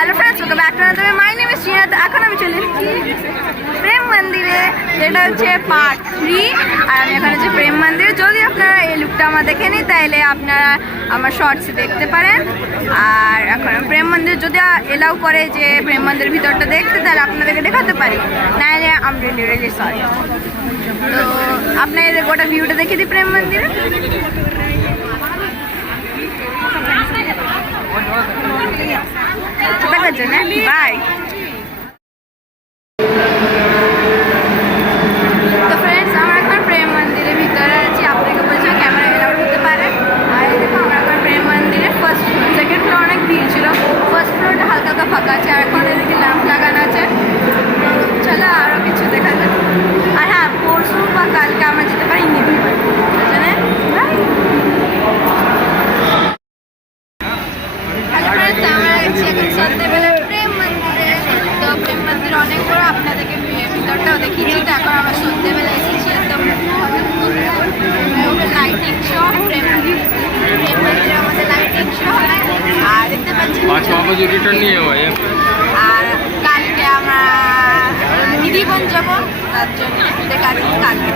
Hello friends, welcome back to another. My name is Srinath. এখন আমি চলে এসেছি প্রেম মন্দিরে, যেটা হচ্ছে পার্ট 3। আর আমি এখন হচ্ছে প্রেম মন্দিরে। যদি আপনারা এই লুকটা আমার দেখে নিই, তাহলে আপনারা আমার শর্টসে দেখতে পারেন। আর এখন প্রেম মন্দির যদি এলাও করে যে প্রেম মন্দিরের ভিতরটা দেখতে, তাহলে আপনাদেরকে দেখাতে পারি, নাহলে আমি রিয়েলি সরি। তো আপনাদের গোটা ভিউটা দেখে দিই প্রেম মন্দিরে। দেখার জন্য বাই। তো ফ্রেন্ডস, আমরা এখন প্রেম মন্দিরের ভিতরে আছি। আপনাকে বলছি ক্যামেরা এলাউড হতে পারে। আর এই দেখো, আমরা এখন প্রেম মন্দিরের ফার্স্ট ফ্লোর। সেকেন্ড ফ্লোর অনেক ভিড় ছিল, ফার্স্ট ফ্লোরটা হালকা হালকা ফাঁকা আছে। আর এখন এদিকে ল্যাম্প লাগানো আছে। চলো আরও কিছু দেখা যাক। আর হ্যাঁ, পরশু বা কালকে আমরা যেতে পারি নিবি জানেন। হ্যালো ফ্রেন্ডস, আমরা আছি এখন সন্ধ্যেবেলা প্রেম মন্দিরে। তো প্রেম মন্দির অনেক বড়, আপনাদেরকে ভিতরটাও দেখিয়েছি। তো এখন আমরা সন্ধ্যেবেলা এসেছি, একদম লাইটিং শো। প্রেম মন্দিরে আমাদের লাইটিং শো হয়। আর দেখতে পাচ্ছি আর কালকে আমরা দিদিবন যাবো, তার জন্য দেখাচ্ছি কালকে।